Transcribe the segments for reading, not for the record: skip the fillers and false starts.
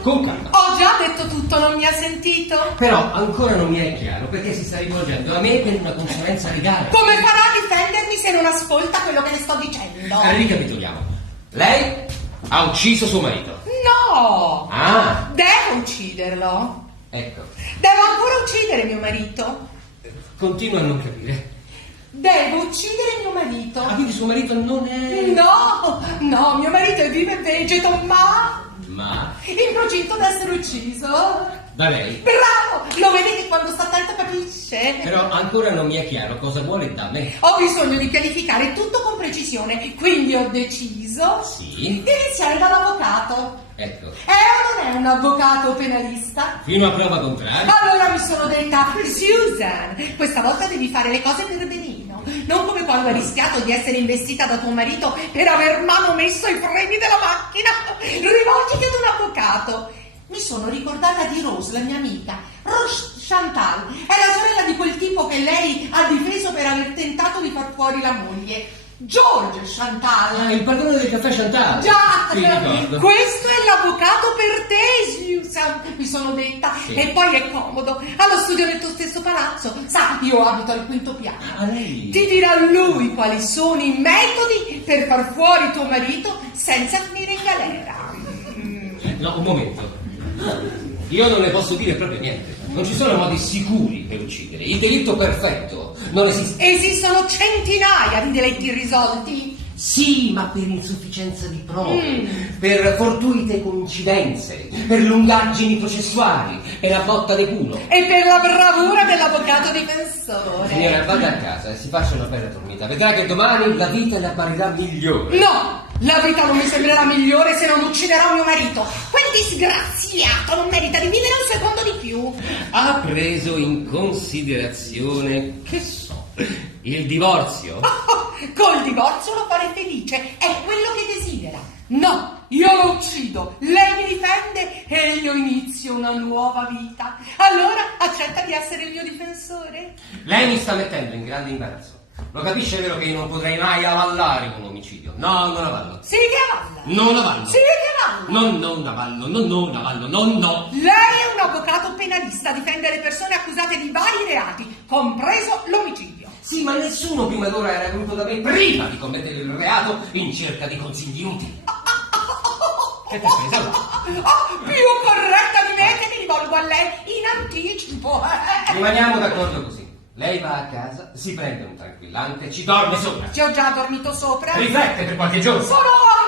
con calma. Ho già detto tutto, non mi ha sentito? Però ancora non mi è chiaro perché si sta rivolgendo a me per una consulenza legale. Come farà a difendermi se non ascolta quello che le sto dicendo? Ricapitoliamo. Lei ha ucciso suo marito. No! Ah, Devo ucciderlo. ecco. Devo ancora uccidere mio marito. Continuo a non capire. Devo uccidere mio marito. Ah, quindi suo marito non è... No, mio marito è vivo e vegeto, ma in procinto di essere ucciso. Da lei? Bravo! Lo vedi che quando sta attento capisce? Però ancora non mi è chiaro cosa vuole da me. Ho bisogno di pianificare tutto con precisione, quindi ho deciso Sì? di iniziare dall'avvocato. Ecco. È o non è un avvocato penalista? Fino a prova contraria. Allora mi sono detta, Susan, questa volta devi fare le cose per benino, non come quando hai rischiato di essere investita da tuo marito per aver manomesso i freni della macchina. Rivolgiti ad un avvocato. Mi sono ricordata di Rose, la mia amica. Rose Chantal è la sorella di quel tipo che lei ha difeso per aver tentato di far fuori la moglie. George Chantal. Il padrone del caffè Chantal. Già, Sì, ricordo. questo è l'avvocato per te, Susan, mi sono detta. Sì. E poi è comodo, ha lo studio nel tuo stesso palazzo. Sa, io abito al quinto piano. Ah, lei? Ti dirà lui quali sono i metodi per far fuori tuo marito senza finire in galera. No, un momento. Io non ne posso dire proprio niente. Non ci sono modi sicuri per uccidere. Il delitto perfetto non esiste. Esistono centinaia di delitti irrisolti. Sì, ma per insufficienza di prove, per fortuite coincidenze, per lungaggini processuali, per la botta di culo. E per la bravura dell'avvocato difensore. Signora, vada a casa e si faccia una bella dormita. Vedrà che domani la vita le apparirà migliore. No! La vita non mi sembrerà migliore se non ucciderò mio marito. Quel disgraziato non merita di vivere un secondo di più. Ha preso in considerazione, che so, il divorzio? Col divorzio lo farei felice, è quello che desidera. No, io lo uccido, lei mi difende e io inizio una nuova vita. Allora accetta di essere il mio difensore? Lei mi sta mettendo in grande imbarazzo. Lo capisce, vero, che io non potrei mai avallare un omicidio? No, non avallo. Sì che avalla. Non avallo. Sì che avalla. Non avallo, non avallo, no. Lei è un avvocato penalista, difende le persone accusate di vari reati, compreso l'omicidio. Sì, ma nessuno prima d'ora era venuto da me prima di commettere il reato in cerca di consigli utili. Che ti ha preso? Più corretta di me che mi rivolgo a lei in anticipo. Rimaniamo d'accordo così. Lei va a casa, si prende un tranquillante, ci dorme sopra. Ci ho già dormito sopra. Riflette per qualche giorno. Sono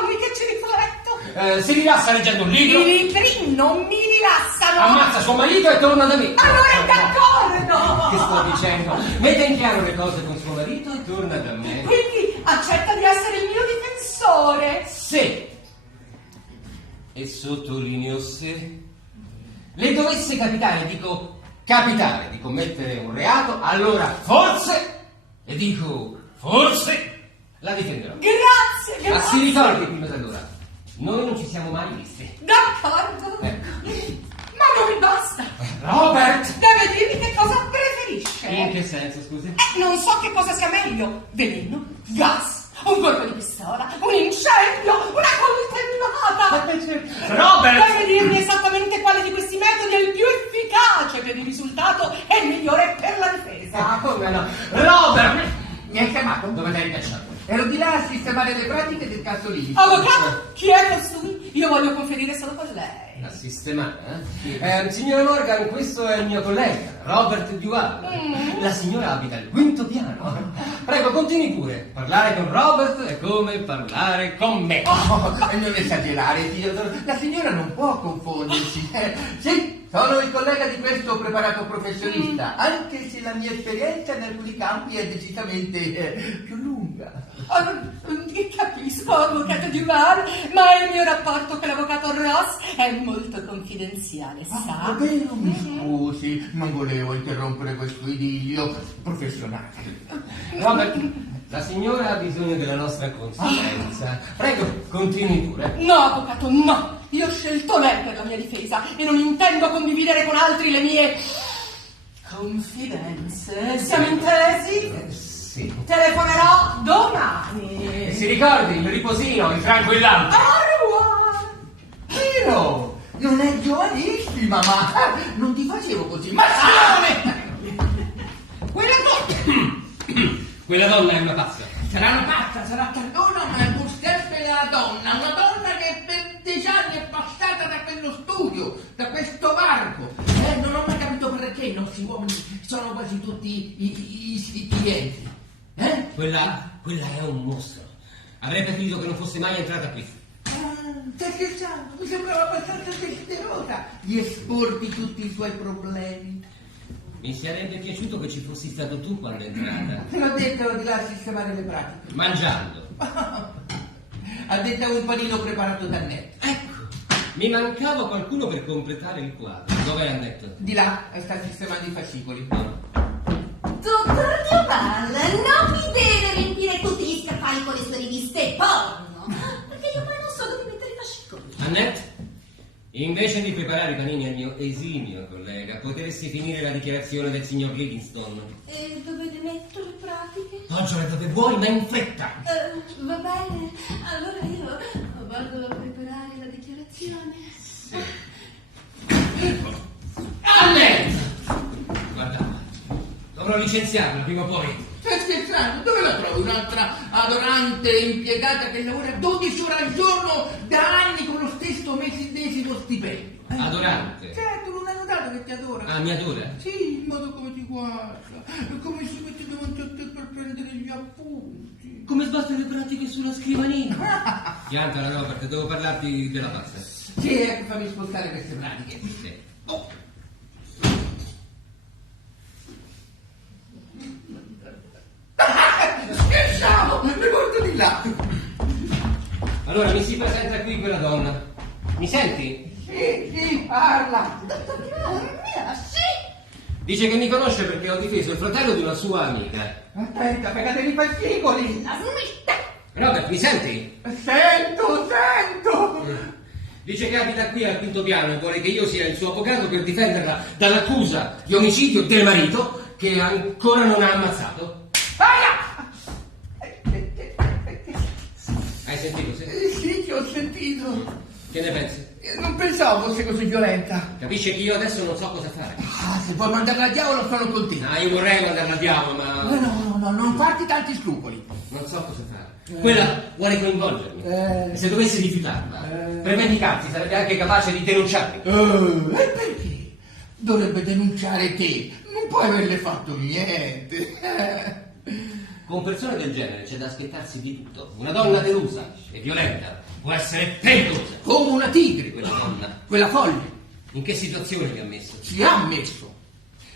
anni che ci rifletto. Si rilassa leggendo un libro. I libri non mi rilassano. Ammazza suo marito e torna da me. Allora è d'accordo. Che sto dicendo? Mette in chiaro le cose con suo marito e torna da me. Quindi accetta di essere il mio difensore. Se, e sottolineo se, le dovesse capitare, dico capitare, di commettere un reato, allora forse, e dico forse, la difenderò. Grazie. Ma si ricordi prima d'allora, noi non ci siamo mai visti. D'accordo. Ecco. Ma non mi basta. Robert! Deve dirmi che cosa preferisce. In che senso, scusi? Non so che cosa sia meglio. Veleno, gas, un colpo di pistola, un incendio, una coltellata. Robert! Deve dirmi esattamente quale di questi metodi è il più efficace per il risultato e il migliore per la difesa. Ah, come no? Robert! Mi hai chiamato? Dove l'hai cacciato? Ero di là a sistemare le pratiche del caso Lili. Avvocato, chi è costui? Io voglio conferire solo con lei. La sistemata, signora Morgan, questo è il mio collega, Robert Duval. La signora abita al quinto piano. Prego, continui pure. Parlare con Robert è come parlare con me. Oh, non esagerare, Theodore. La signora non può confondersi. Sì, sono il collega di questo preparato professionista, anche se la mia esperienza in alcuni campi è decisamente più lunga. Capisco, avvocato Duval, ma il mio rapporto con l'avvocato Ross è molto confidenziale, sa? Davvero, mi scusi, non volevo interrompere questo idillio professionale. Robert, la signora ha bisogno della nostra consulenza. Prego, continui pure. No, avvocato, no! Io ho scelto lei per la mia difesa e non intendo condividere con altri le mie confidenze. Siamo intesi? Sì. Telefonerò domani. Si ricordi il riposino, il tranquillante. Au revoir. Tiro, non è giovanissima, ma non ti facevo così. Ma Quella donna è una pazza. sarà una pazza, sarà cardona, ma è pur sempre una donna che per 10 anni è passata da quello studio, da questo varco. Non ho mai capito perché i nostri uomini sono quasi tutti i clienti. Quella è un mostro. Avrei preferito che non fosse mai entrata qui. Stai scherzando? Mi sembrava abbastanza desiderosa di esporti tutti i suoi problemi. Mi sarebbe piaciuto che ci fossi stato tu quando è entrata. Te l'ho detto di là a sistemare le pratiche. Mangiando. Ha detto un panino preparato da Annette. Ecco, mi mancava qualcuno per completare il quadro. Dov'è Annette? Di là sta sistemando i fascicoli. Dottor Duval, non mi deve riempire tutti gli scaffali con le sue riviste porno, perché io poi non so dove mettere i fascicoli. Annette, invece di preparare i panini al mio esimio collega, potresti finire la dichiarazione del signor Livingstone. E dove le metto le pratiche? Poggiole dove vuoi, ma in fretta. Va bene, allora io vado a preparare la dichiarazione. Annette! Guarda, dovrò licenziarla prima o poi. Stai scherzando? Dove la trovi un'altra adorante impiegata che lavora 12 ore al giorno da anni con lo stesso medesimo stipendio? Adorante? Certo, non hai notato che ti adora? Ah, mi adora? Sì, il modo come ti guarda, come si mette davanti a te per prendere gli appunti. Come sbatte le pratiche sulla scrivania? Piantala, Robert, devo parlarti della pazza. Sì, ecco, fammi spostare queste pratiche. Sì. Oh. Scherzavo, mi porto di là. Allora, mi si presenta qui quella donna. Mi senti? Sì, parla. Dottor Duval, mi lasci? Dice che mi conosce perché ho difeso il fratello di una sua amica. Aspetta, pegate i fascicoli. La smitta! Robert, mi senti? Sento. Dice che abita qui al quinto piano e vuole che io sia il suo avvocato per difenderla dall'accusa di omicidio del marito che ancora non ha ammazzato. Hai sentito? Sì, che ho sentito. Che ne pensi? Non pensavo fosse così violenta. Capisce che io adesso non so cosa fare. Se vuoi mandarla al diavolo sono contento. Ah, io vorrei mandarla al diavolo, ma No, non farti tanti scrupoli. non so cosa fare. Quella vuole coinvolgermi. E se dovessi rifiutarla, per vendicarsi sarebbe anche capace di denunciarmi. E perché? Dovrebbe denunciare te. Non puoi averle fatto niente. Con persone del genere c'è da aspettarsi di tutto. Una donna delusa e violenta può essere pericolosa. Come una tigre, Quella donna. quella folle. In che situazione mi ha messo? Ci ha messo.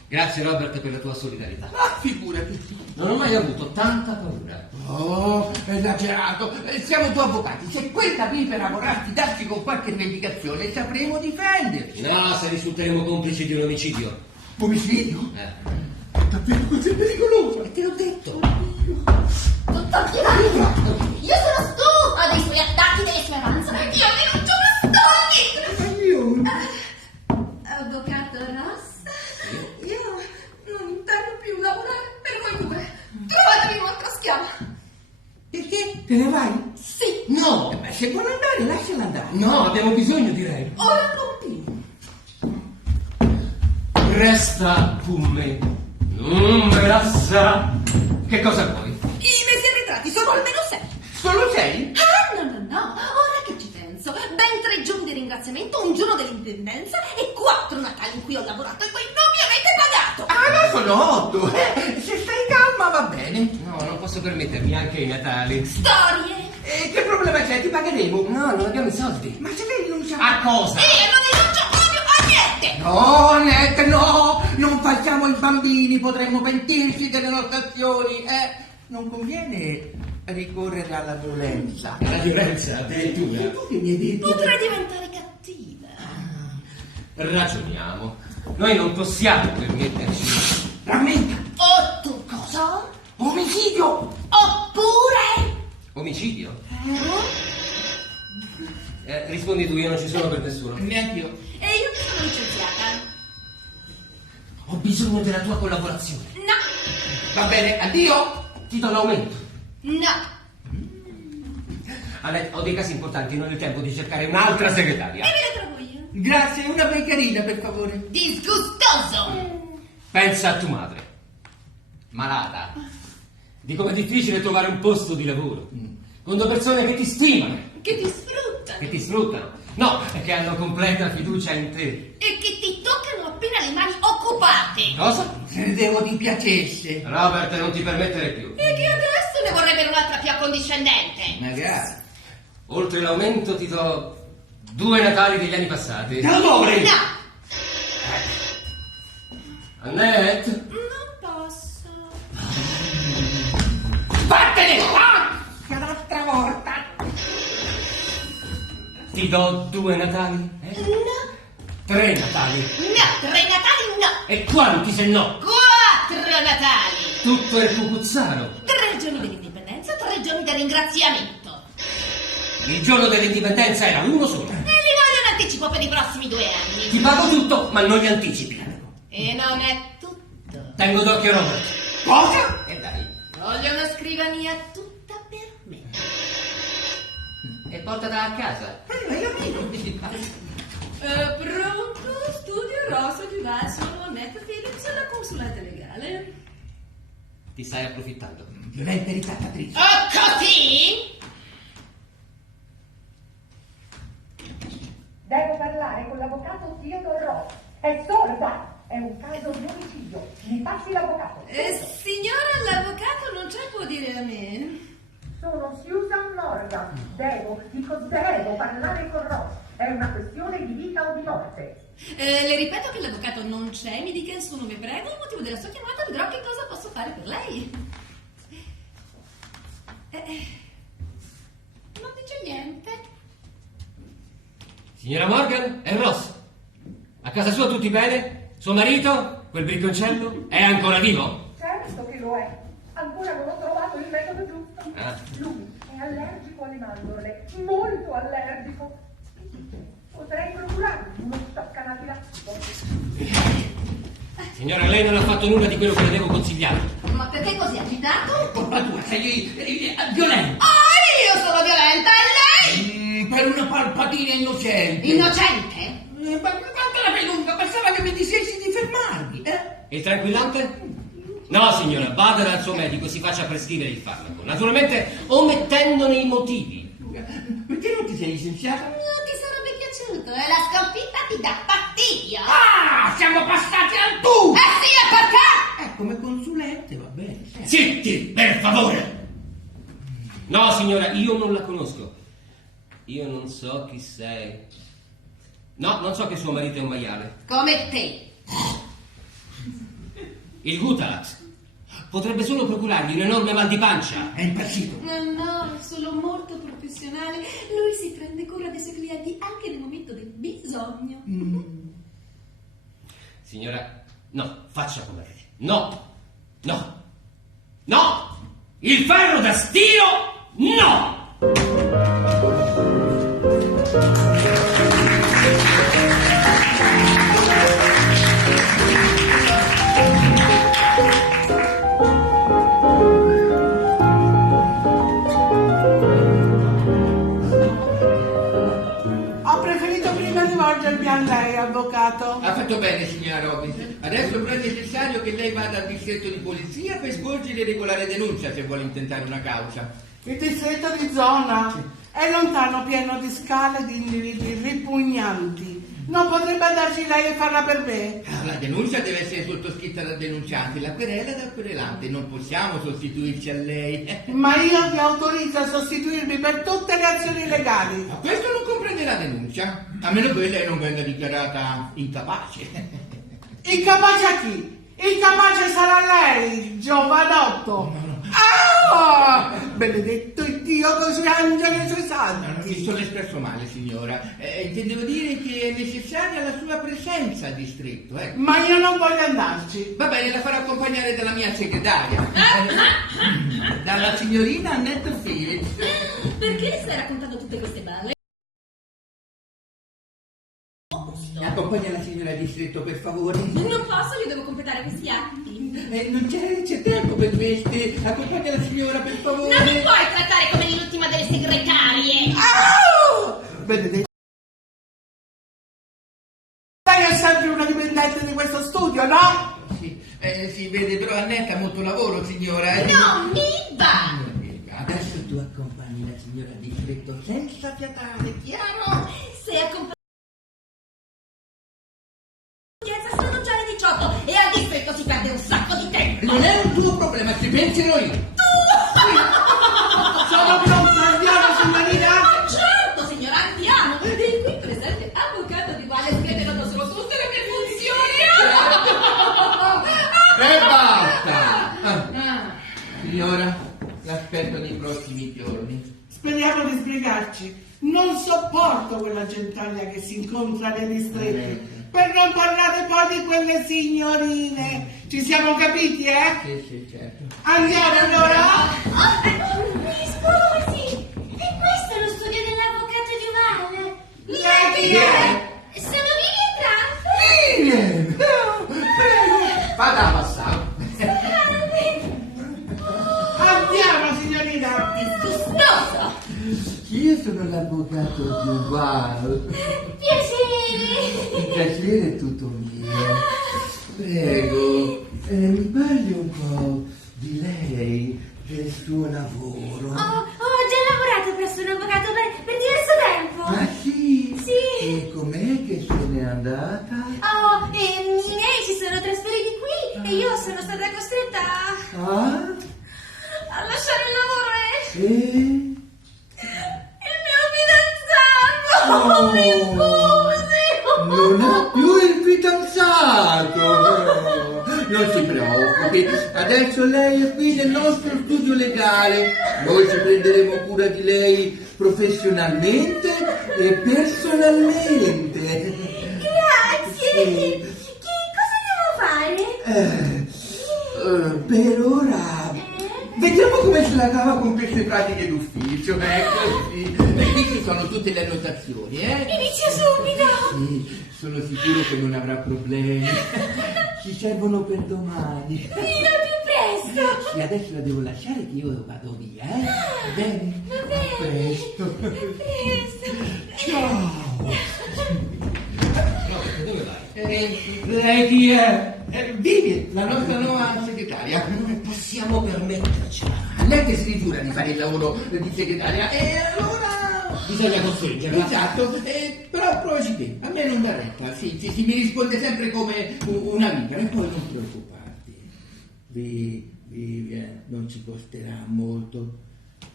Grazie Robert per la tua solidarietà. Figurati. Non ho mai avuto tanta paura. Oh, esagerato. Siamo due avvocati. Se quella vipera vorrà fidarsi con qualche rivendicazione, sapremo difenderci. No, se risulteremo complici di un omicidio. Omicidio? Davvero questo è pericoloso. E te l'ho detto. Dottor Duval, io sono stufa dei suoi attacchi, delle sue avanze. Io denuncio bastardi! Avvocato Ross, io non intendo più lavorare per voi due. Trovatevi un'altra schiava. Perché? Te ne vai? Sì, No! Se vuole andare, lasciala andare. No, abbiamo bisogno di lei. ora continui. Resta con me. Non me la sa. Che cosa vuoi? I mesi arretrati sono almeno 6. Solo 6? No, ora che ci penso, ben 3 giorni di ringraziamento, un giorno dell'indipendenza e 4 Natali in cui ho lavorato e voi non mi avete pagato. Ah, no, sono 8. Se stai calma va bene. No, non posso permettermi anche i Natali. Storie. Che problema c'è? Ti pagheremo. No, non abbiamo i soldi. Ma se lei non sa... A cosa? Io non rinuncio proprio a niente. No, Annette, no! Non facciamo i bambini, potremmo pentirci delle nostre azioni. Non conviene ricorrere alla violenza. La violenza, addirittura. Tu che mi hai detto? Potrei diventare cattiva. Ragioniamo. Noi non possiamo permetterci. Rammenta! O tu cosa? Omicidio! Oppure... Omicidio? Rispondi tu, io non ci sono per nessuno. Neanche io. E io mi sono licenziata. Ho bisogno della tua collaborazione. No, Va bene, addio! Ti do l'aumento. no. Annette, ho dei casi importanti, non ho il tempo di cercare un'altra segretaria. E ve le trovo io. Grazie, una beccherina per favore. Disgustoso! Pensa a tua madre, malata, di come è difficile trovare un posto di lavoro, con due persone che ti stimano, Che ti sfruttano che ti sfruttano, no, e che hanno completa fiducia in te. e che ti toccano appena le mani occupate. Cosa? Credevo ti piacesse. Robert, non ti permettere più. E che adesso ne vorrebbero un'altra più accondiscendente. Magari. Oltre l'aumento ti do 2 Natali degli anni passati. Amore! No, Annette? non posso. Vattene! Che l'altra volta. Ti do 2 Natali? No, 3 Natali. no, 3 Natali no. E quanti se no? 4 Natali. Tutto il cucuzzaro. 3 giorni dell'indipendenza, 3 giorni del ringraziamento. Il giorno dell'indipendenza era uno solo. E li voglio in anticipo per i prossimi 2 anni. Ti pago tutto, ma non gli anticipi. E non è tutto. Tengo d'occhio Robert. Cosa? E dai. Voglio una scrivania tutta per me. E portala a casa. Pronto? Studio Rosa Duval, sono Annette Phillips, la consulente legale. Ti stai approfittando. Violenta ricattatrice. Oh, così? Devo parlare con l'avvocato Theodore Ross. È sorda. È un caso di omicidio. Mi passi l'avvocato. Signora, l'avvocato non c'è, può dire a me. Sono Susan Morgan. Devo parlare con Ross. È una questione di vita o di morte. Le ripeto che l'avvocato non c'è, mi dica il suo nome, prego, il motivo della sua chiamata, vedrò che cosa posso fare per lei. Non dice niente. Signora Morgan, è Ross. A casa sua tutti bene? Suo marito, quel bricconcello, è ancora vivo? Certo che lo è. Ancora non ho trovato il metodo giusto. Ah. Lui è allergico alle mandorle. Molto allergico. Potrei procurargli uno staccanatilastico. Signora, lei non ha fatto nulla di quello che le devo consigliare. Ma perché così agitato? Colpa tua, sei violento. Io sono violenta e lei? Per una palpatina innocente. Innocente? Ma quanto la fai lunga? Pensava che mi dicessi di fermarmi, Il tranquillante? No, signora, vada dal suo medico, si faccia prescrivere il farmaco. Naturalmente omettendone i motivi. Perché non ti sei licenziata? Non ti sarebbe piaciuto, e la sconfitta ti dà fastidio. Ah, siamo passati al tu! Sì, e perché? Come consulente, va bene. Zitti, per favore! No, signora, io non la conosco. Io non so chi sei. No, non so che suo marito è un maiale. Come te. Il Gutalax potrebbe solo procurargli un enorme mal di pancia. È impazzito. No, è solo molto professionale. Lui si prende cura dei suoi clienti anche nel momento del bisogno. Signora, no, faccia come lei. No, no, no! Il ferro da stiro, no! Ho preferito prima rivolgermi a lei, avvocato. Ha fatto bene, signora Robbins. Adesso però è necessario che lei vada al distretto di polizia per svolgere regolare denuncia se vuole intentare una causa. Il distretto di zona è lontano, pieno di scale di individui ripugnanti. Non potrebbe andarci lei e farla per me? La denuncia deve essere sottoscritta dal denunciante, la querela dal querelante. Non possiamo sostituirci a lei. Ma io vi autorizzo a sostituirmi per tutte le azioni legali. Ma questo non comprende la denuncia, a meno che lei non venga dichiarata incapace. Incapace a chi? Incapace sarà lei, giovanotto. Ah! Benedetto il Dio con i suoi angeli e i suoi Mi santi. sono espresso male, signora. Intendevo dire che è necessaria la sua presenza al distretto. Ma io non voglio andarci. Va bene, la farò accompagnare dalla mia segretaria. Dalla signorina Annette Phillips. Perché stai raccontando tutte queste balle? Accompagna la signora al distretto, per favore. Non posso, io devo completare questi atti. Non c'è tempo per questi. Accompagna la signora, per favore. Non mi puoi trattare come l'ultima delle segretarie. Benedetto. Si vede, però Annetta ha molto lavoro, signora. Non mi va! Adesso tu accompagni la signora di freddo senza fiatare, chiaro? Se accompagni sono già le 18 e al distretto si perde un sacco di tempo. Non è un tuo problema, ci penserò io. Sono pronto, andiamo, signorina. Certo, signor andiamo. E qui presente avvocato di quale scrivono solo tutte le mie funzioni. E basta! Signora, l'aspetto nei prossimi giorni. Speriamo di sbrigarci. Non sopporto quella gentaglia che si incontra nei distretti. Per non parlare poi di quelle signorine. Ci siamo capiti, eh? Sì, certo. Andiamo allora? Mi scusi, e questo è lo studio dell'avvocato Giovanni? Lei chi è? Sono Vivian Trump. Prego, vada a passare. Andiamo, signorina. Disgustoso. Io sono l'avvocato Duval. Piacere. Il piacere è tutto mio. Prego, mi parli un po' di lei, del suo lavoro. Ho già lavorato presso un avvocato per diverso tempo. Ah sì? Sì. E com'è che se n'è andata? I miei si sono trasferiti qui e io sono stata costretta a lasciare il lavoro e... il mio fidanzato. Mi scusi. Non ha più il fidanzato. Non si preoccupi, adesso lei è qui nel nostro studio legale. Noi ci prenderemo cura di lei professionalmente e personalmente. Grazie. Sì. Che cosa devo fare? Per ora vediamo come se la cava con queste pratiche d'ufficio. Ecco, sì. E qui ci sono tutte le annotazioni, Inizio subito. Sì, sono sicuro che non avrà problemi. Ci servono per domani. Fino più presto. Sì, adesso la devo lasciare che io vado via, Bene? Va bene. A presto. Ciao. Dove vai? Lei chi è? Vivi, la nostra nuova segretaria. Non possiamo permettercela. Lei che si giura di fare il lavoro di segretaria e allora... Bisogna costringerla. Esatto, però provaci te, a me non dà retta, sì, mi risponde sempre come una amica, e poi non preoccuparti, Vivian, non ci costerà molto,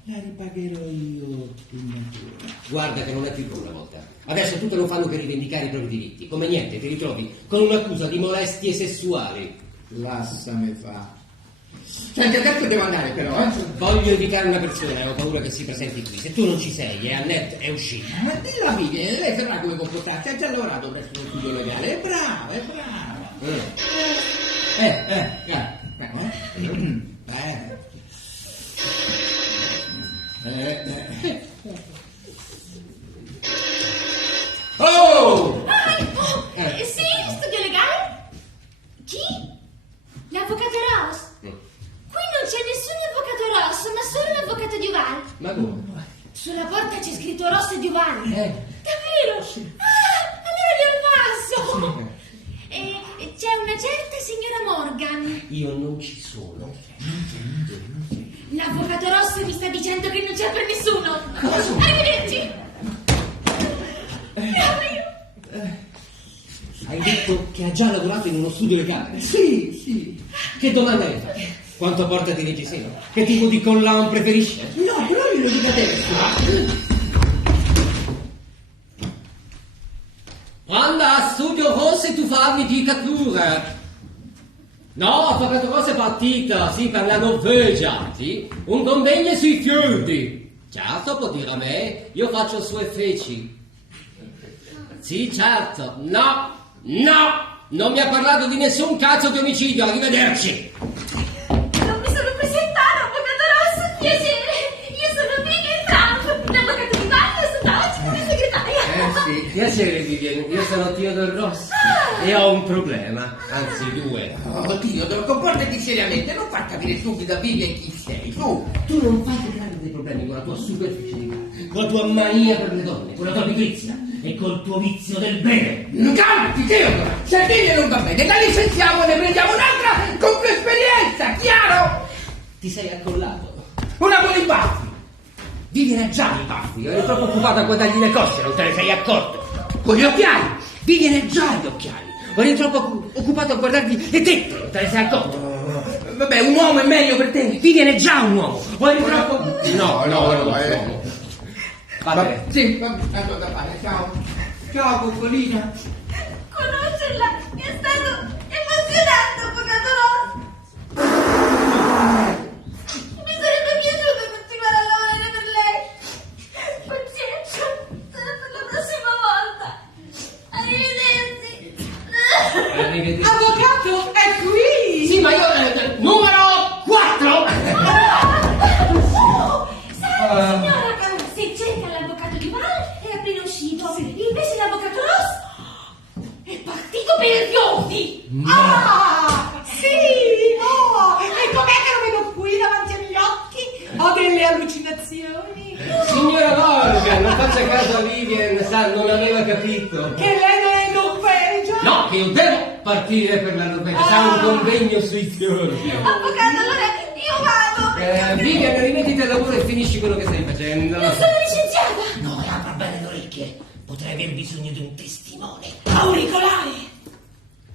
la ripagherò io in natura. Guarda che non è più come una volta. Adesso tutti lo fanno per rivendicare i propri diritti. Come niente, ti ritrovi con un'accusa di molestie sessuali. Lassame fa. Senti, adesso devo andare però, Voglio indicare una persona e ho paura che si presenti qui. Se tu non ci sei e Annette è uscita. Ma dilla Vivian, lei saprà come comportarsi, ha già lavorato presso uno studio legale, è brava. Oh! Sì, studio legale? Chi? L'avvocato Ross? Qui non c'è nessun avvocato Ross, ma solo l'avvocato Giovanni. Ma come? Sulla porta c'è scritto Ross e Giovanni. Davvero? Sì. Allora vi ho passo. E c'è una certa signora Morgan. Io non ci sono. L'avvocato Ross mi sta dicendo che non c'è per nessuno. Arrivederci. Hai detto che ha già lavorato in uno studio legale? Sì. Che domanda hai fatto? Quanto porta di reggiseno? Che tipo di collan preferisce? No, però glielo dica adesso. Anda, studio Ross tu fammi dicatura. No, avvocato Ross è partita, sì, per la Norvegia, sì. Un convegno sui fiori. Certo, può dire a me, io faccio sue feci. Sì, certo. No, non mi ha parlato di nessun cazzo di omicidio, arrivederci. Non mi sono presentata, avvocato Ross. Piacere. Io sono Vivian Trump, l'avvocato di Valle, sono oggi come segretaria. Sì. Piacere Vivian, io sono Theodore Ross e ho un problema, anzi due. Oddio, comportati seriamente, non far capire subito a Vivian chi sei, tu. Tu non fai creare dei problemi con la tua superficialità, con la tua mania per le donne, con la tua pigrizia. e col tuo vizio del bere. Calmi, Teodora, se Vivian non va bene, la licenziamo e ne prendiamo un'altra con più esperienza, chiaro? Ti sei accollato. Una con i baffi. Vivian ha già i baffi, eri troppo occupato a guardargli le cosce, non te ne sei accorto. Con gli occhiali. Vivian ha già gli occhiali, eri troppo occupato a guardargli le tette, non te ne sei accorto. Vabbè, un uomo è meglio per te. Vivian è già un uomo, o eri troppo... No. Padre. Sì, vabbè, cosa fare, ciao. Ciao, coccolina. Conoscerla è stato emozionante, avvocato Ross. Mi sarebbe piaciuto continuare a lavorare per lei. Pazienza, sarà per la prossima volta. Arrivederci. Avvocato, è qui! Sì, ma io... numero 4! Signora, se cerca l'avvocato di Val è appena uscito. Invece l'avvocato Ross è partito per gli orti. Ah, sì! Oh, e com'è che lo vedo qui davanti agli occhi? Ho delle allucinazioni. Signora Morgan, non faccia caso a Vivian, sa, non aveva capito. Che lei non è in Norvegia? No, che io devo partire per la Norvegia, sa, un convegno sui fiori. Avvocato, allora io vado. Vivian, rimettiti al lavoro e finisci quello che stai facendo. Non sono licenziata. No, apra bene le orecchie. Potrei aver bisogno di un testimone. Auricolare.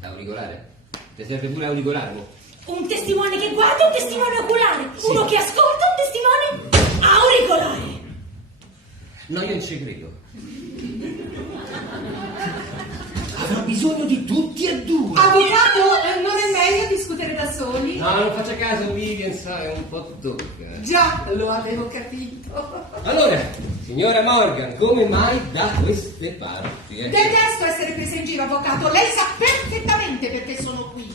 Auricolare? Ti serve pure auricolare? Un testimone che guarda, un testimone oculare. Uno che ascolta, un testimone auricolare. No, io non ci credo. Avrò bisogno di tutti e due. Avvocato, non è meglio discutere da soli? No, non faccia caso, Vivian, sa, è un po' tocca. Già, lo avevo capito. Allora, signora Morgan, come mai da queste parti? Detesto essere presa in giro, avvocato. Lei sa perfettamente perché sono qui.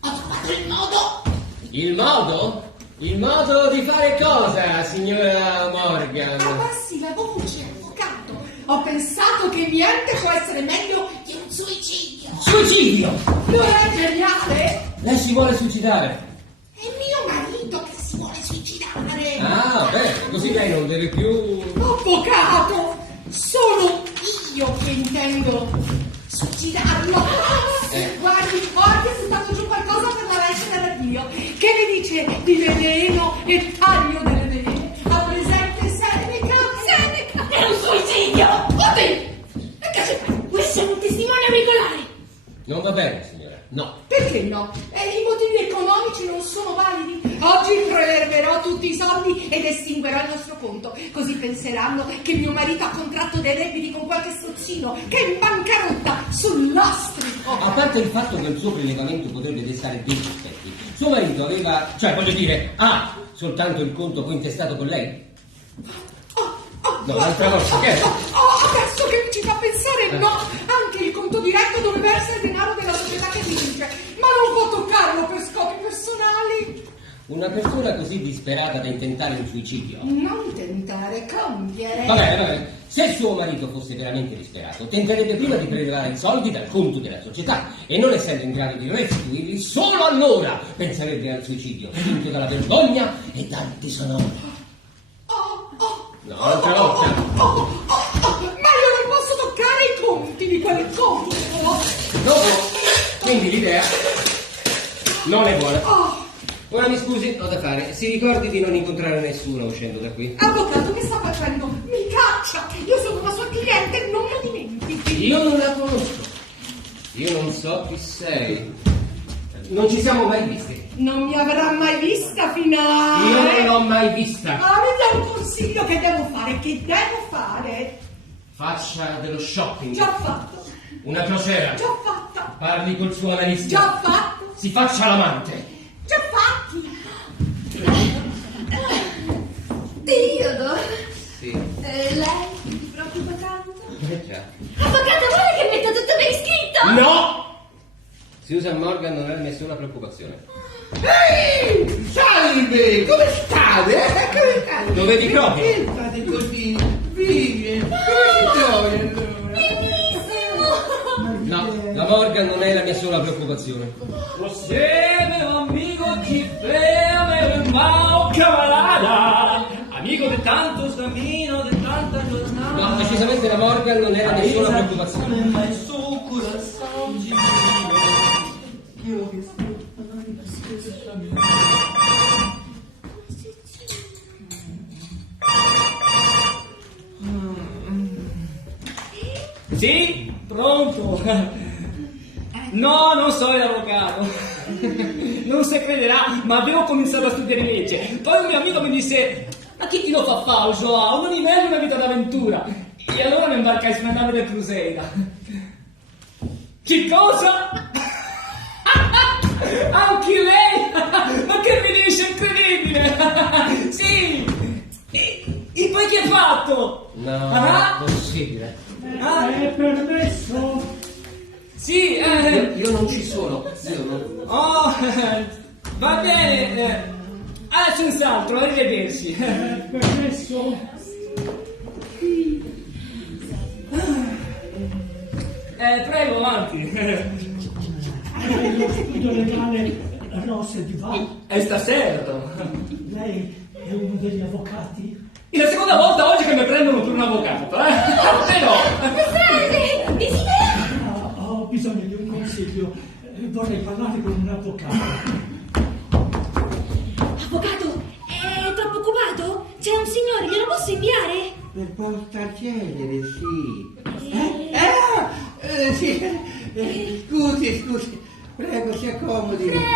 Ho trovato il modo. Il modo? Il modo di fare cosa, signora Morgan? Abbassi la voce, avvocato. Ho pensato che niente può essere meglio di un suicidio. Suicidio! Non è geniale? Lei si vuole suicidare? È mio marito che si vuole suicidare. Ah, bene, così lei non deve più... Avvocato, sono io che intendo suicidarlo. Guardi, oggi è buttato giù qualcosa per la recita da Dio. Che ne dice di veleno e taglio delle velene? Ha presente Seneca? Seneca! È un suicidio! Oddio! E che c'è? Questo è un testimone auricolare. Non va bene, signora, no. Perché no? I motivi economici non sono validi. Oggi preserverò tutti i soldi ed estinguerò il nostro conto. Così penseranno che mio marito ha contratto dei debiti con qualche strozzino che è in bancarotta sull'ostrico. A parte il fatto che il suo prelevamento potrebbe destare dei sospetti, suo marito aveva, cioè voglio dire, ha soltanto il conto cointestato con lei? No, l'altra volta, che è? Adesso che mi ci fa pensare, no, anche il conto diretto dove versa il denaro della società che vince, ma non può toccarlo per scopi personali. Una persona così disperata da intentare un suicidio. Non tentare, compiere. Va bene. Se suo marito fosse veramente disperato, tenterebbe prima di prelevare i soldi dal conto della società e non essendo in grado di restituirli, solo allora penserebbe al suicidio, spinto dalla vergogna e dal disonore. No, l'altra volta. Ma io non posso toccare i conti di quel conto. Dopo, quindi l'idea non è buona. Ora mi scusi, ho da fare. Si ricordi di non incontrare nessuno uscendo da qui? Avvocato, che sta facendo? Mi caccia! Io sono una sua cliente, non lo dimentichi. Io non la conosco. Io non so chi sei. Non ci siamo mai visti. Non mi avrà mai vista finale. Io non l'ho mai vista. Ma mi dà un consiglio che devo fare. Che devo fare? Faccia dello shopping. Già fatto. Una crociera. Già fatta. Parli col suo analista. Già fatto. Si faccia l'amante. Già fatti. Teodoro. Sì. Lei ti preoccupa tanto? Già. Avvocato, vuole che metta tutto per iscritto? No! Susan Morgan non ha nessuna preoccupazione. Ehi, salve, come state? Come state? Lo vedi proprio? Perché fate così? Vivi, come si trovi allora? No, la Morgan non è la mia sola preoccupazione. Insieme, amigo, ti veo, mao camarada. Amigo de tantos caminos, de tanta giornata. decisamente la Morgan non era nessuna preoccupazione. Ma il suo coração de que eu respeito. Sì, pronto. No, non so l'avvocato. Non si crederà, ma avevo cominciato a studiare legge. Poi un mio amico mi disse: ma chi ti lo fa fare, Joao? Non livello una vita d'avventura. E allora mi imbarcai su una nave del Crusader. Che cosa? Anche lei? Ma che mi dice incredibile! Sì! E poi che hai fatto? No, Ah? possibile. È permesso? Sì, Io non ci sono. Io non... oh, va bene. Senz'altro, arrivederci. È permesso? Prego, avanti. Lo studio legale Rose di Val. Sta certo. Lei è uno degli avvocati? È la seconda volta oggi che mi prendono per un avvocato, Però... Salve, desidera? Ho bisogno di un consiglio. Vorrei parlare con un avvocato. Avvocato, è troppo occupato? C'è un signore, glielo posso inviare? Per posta genere, sì. Sì. Scusi. Prego, si accomodi. Prego!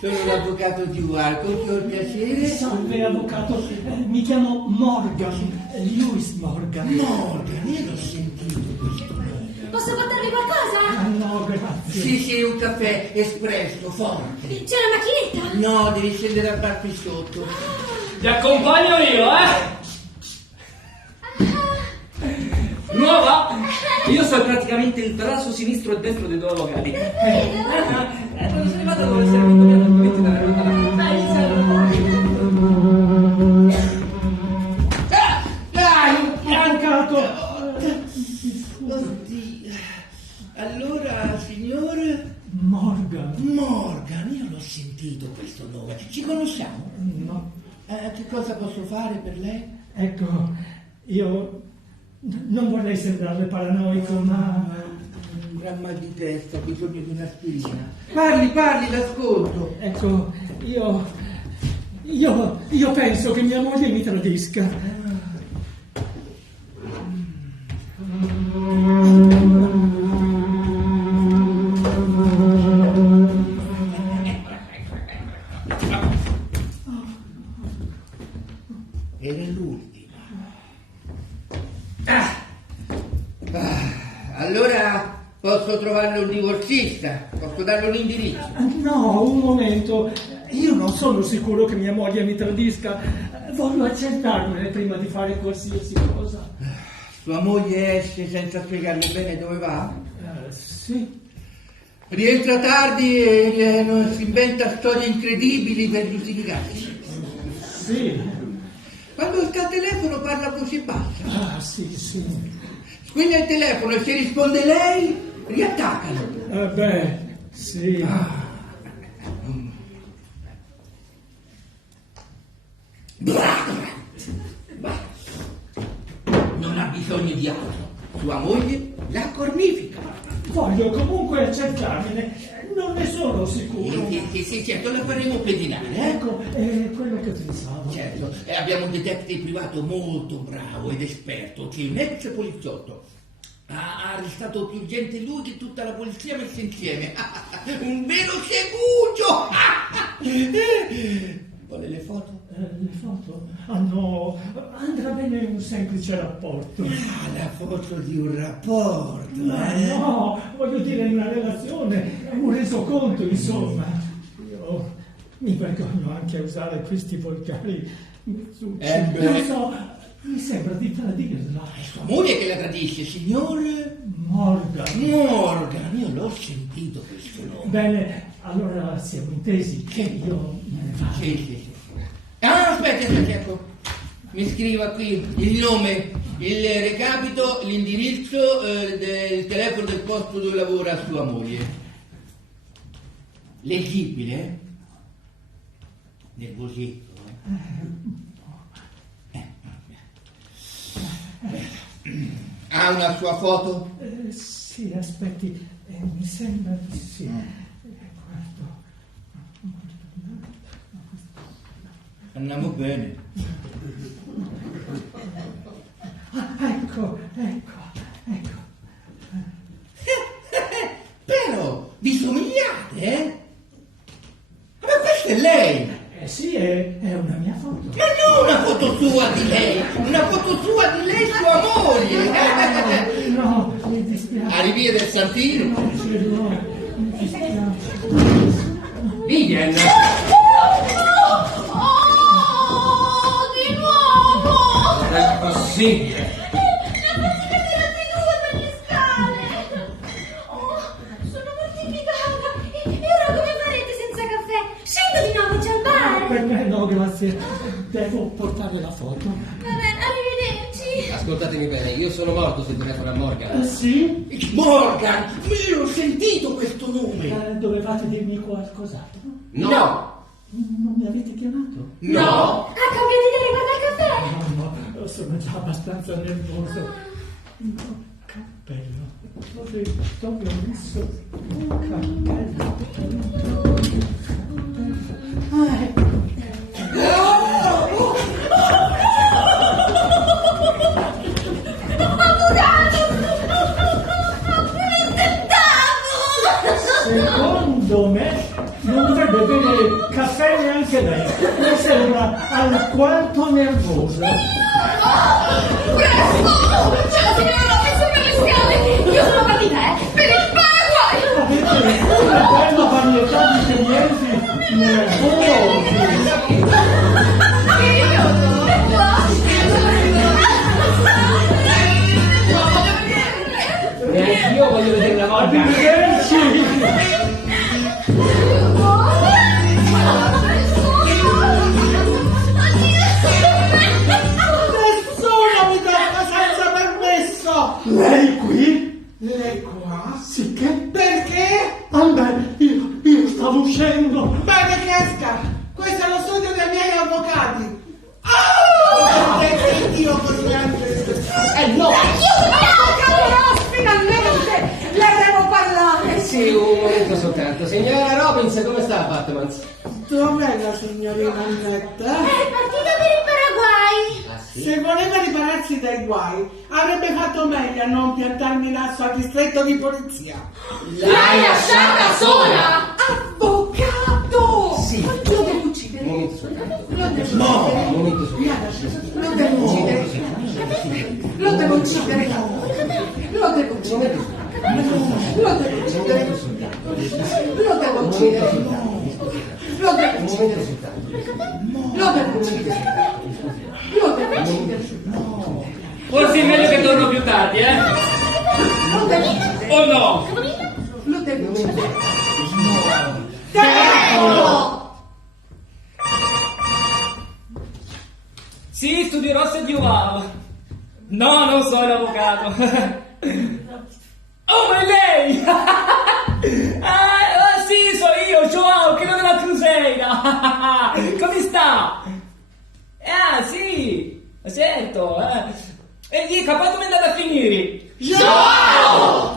Sono l'avvocato di Walcott, che ho il piacere. Salve avvocato, mi chiamo Morgan, Lewis Morgan. Morgan, io l'ho sentito questo nome. Posso portarvi qualcosa? No, grazie. Sì, un caffè espresso, forte. C'è una macchinetta? No, devi scendere al bar qui sotto. Ti accompagno io, Nuova? Io sono praticamente il braccio sinistro e destro dei due avvocati. Quando sono arrivato devo essere molto Dai! Avvocato! Oddio. Allora, signor Morgan. io l'ho sentito questo nome. Ci conosciamo? No, Che cosa posso fare per lei? ecco, io non vorrei sembrare paranoico, ma Un gran mal di testa, ho bisogno di un'aspirina. Parli, l'ascolto. ecco, io penso che mia moglie mi tradisca. Era l'ultima. Allora posso trovarle un divorzista, posso darle un indirizzo. No, un momento, io non sono sicuro che mia moglie mi tradisca. Voglio accertarmene prima di fare qualsiasi cosa. Sua moglie esce senza spiegarle bene dove va? Sì. Rientra tardi e non si inventa storie incredibili per giustificarsi. Sì. Quando sta al telefono parla così bassa. Ah, sì. Squilla il telefono e se risponde lei, riattaccalo. Beh, sì. Non ha bisogno di altro. Sua moglie la cornifica. Voglio comunque accertarmene. Non ne sono sicuro. Sì, certo, la faremo pedinare, Ecco, è quello che pensavo. Certo, e abbiamo un detective privato molto bravo ed esperto, che è un ex poliziotto. Ha arrestato più gente lui che tutta la polizia messa insieme. Un vero segugio! Vuole le foto? Le foto? Ah no, andrà bene un semplice rapporto. La foto di un rapporto, Ma no, voglio dire una relazione, un resoconto, insomma. Io mi vergogno anche a usare questi volgari mezzucci. Non so, mi sembra di tradirla. È sua moglie che la tradisce, signor Morgan. Morgan. Io l'ho sentito questo nome. Bene, allora siamo intesi che io me ne vado. Sì. Aspetta, ecco. Mi scriva qui il nome, il recapito, l'indirizzo del telefono del posto dove lavora sua moglie. Leggibile? Nervosito, Ha una sua foto? Sì, aspetti, mi sembra di sì. Guardo. Andiamo bene. Ecco. Però vi somigliate, eh? Ma questa è lei! Sì, è una mia foto. Ma non una foto sua di lei, una foto sua di lei, sua moglie! No, mi dispiace. A Rivia del Santino? No, mi dispiace. Vivian! Oh, di nuovo! Non è possibile! Per me no, grazie. Devo portare la foto. Vabbè, arrivederci. Ascoltatemi bene, io sono morto sul telefono a Morgan. Sì? Morgan! Io ho sentito questo nome! Dovevate dirmi qualcos'altro? No! Non mi avete chiamato? No! Ha cambiato idea riguardo al caffè? No, sono già abbastanza nervoso. No, cappello. Dove ho messo un cappello? Secondo me non dovrebbe bere caffè neanche lei. Mi sembra alquanto nervosa. Presto! C'è la signora Lopez per le scale! Io sono partita, per il Paraguay! Avete una bella varietà di clienti nervosi. Neanche io voglio vedere la Morgan! Arrivederci! Nessuno mi tocca senza permesso! Lei qui? Lei qua? Sì, che? Perché? Io stavo uscendo! Bene che esca! Questo è lo studio dei miei avvocati! Perché io così anche... No! Finalmente le devo parlare! Sì, un momento soltanto. Signora Robbins, come sta Batman? Dov'è la signorina Annette? È partita per il Paraguay! Ah sì? Se voleva ripararsi dai guai, avrebbe fatto meglio a non piantarmi l'asso al distretto di polizia. L'hai lasciata sola! Avvocato! Sì. Lo devo uccidere! Un momento soltanto. Lo devo No! uccidere! Un momento soltanto. Lo devo uccidere! Lo devo uccidere! Lo devo uccidere! Lo devo uccidere! Lo devo uccidere! Lo devo Un uccidere! momento soltanto. Lo devo uccidere! Lo devo uccidere! Forse è meglio che torno più tardi, eh? Lo devo uccidere! O no? Lo devo uccidere! Sì, studierò se Dio va. No, non sono l'avvocato. Oh, ma è lei! Sì, so io, Joao, quello della Cruzeira. Come sta? Ah, sì, certo. E dica, quando mi è andata a finire? Joao!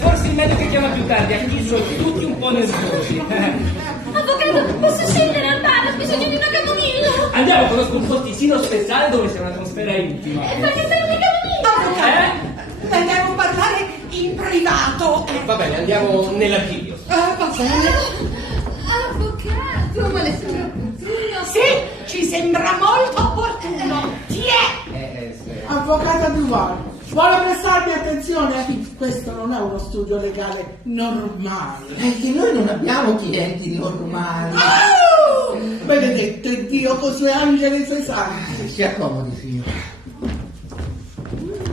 Forse è meglio che chiama più tardi, qui sono tutti un po' nervosi. Avvocato, posso scendere al bar? Ho bisogno di una camomilla! Andiamo, conosco un posticino speciale dove c'è un'atmosfera intima. Perché sei una camomilla? Avvocato! Ne devo parlare in privato! Va bene, andiamo nell'archivio. Va bene! Avvocato, ma le sembra opportuno? Sì, ci sembra molto opportuno! Chi è? Sì. Avvocato Duval, vuole prestarmi attenzione? Questo non è uno studio legale normale. Perché noi non abbiamo clienti normali. Benedetto è Dio con i suoi angeli e i suoi santi. Si accomodi, signore.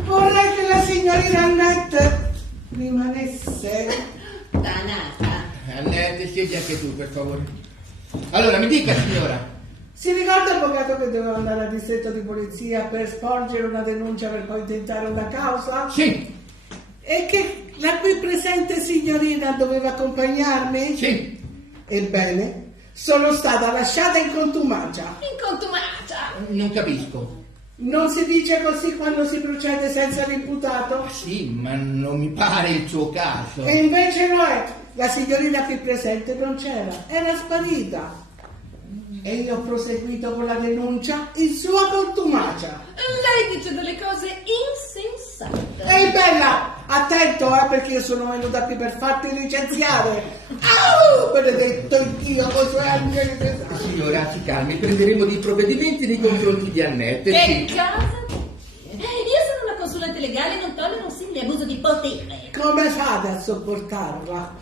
Vorrei che la signorina Annette rimanesse. Danata. Annette, siedi anche tu, per favore. Allora, mi dica, signora. Si ricorda, avvocato, che doveva andare al distretto di polizia per sporgere una denuncia per poi tentare una causa? Sì, E che la qui presente signorina doveva accompagnarmi? sì. Ebbene, sono stata lasciata in contumacia. In contumacia. Non capisco. Non si dice così quando si procede senza l'imputato? Sì, ma non mi pare il suo caso. E invece no è. La signorina qui presente non c'era, era sparita. E io ho proseguito con la denuncia in sua contumacia. Lei dice delle cose insensate. Ehi bella, attento perché io sono venuta qui per farti licenziare. Au, benedetto Dio, cosa angeli del Signora, si calmi, prenderemo dei provvedimenti nei confronti di Annette. Che cosa dice? Io sono una consulente legale e non tollero un simile abuso di potere. Come fate a sopportarla?